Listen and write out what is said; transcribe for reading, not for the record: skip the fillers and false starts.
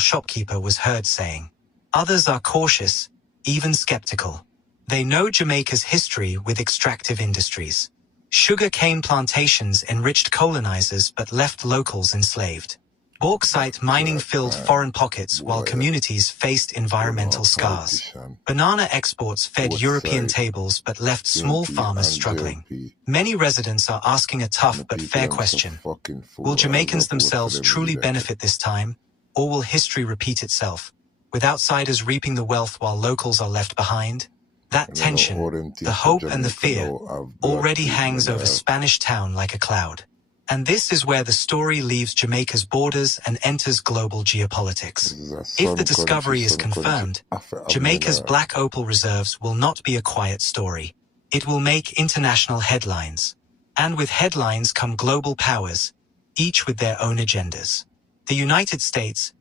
shopkeeper was heard saying. Others are cautious, even skeptical. They know Jamaica's history with extractive industries. Sugar cane plantations enriched colonizers but left locals enslaved. Bauxite mining filled foreign pockets while communities faced environmental scars. Banana exports fed European tables but left small farmers struggling. Many residents are asking a tough but fair question. Will Jamaicans themselves truly benefit this time, or will history repeat itself, with outsiders reaping the wealth while locals are left behind? That tension, the hope and the fear, already hangs over Spanish Town like a cloud. And this is where the story leaves Jamaica's borders and enters global geopolitics. If the discovery is confirmed, Jamaica's black opal reserves will not be a quiet story. It will make international headlines. And with headlines come global powers, each with their own agendas. The United States,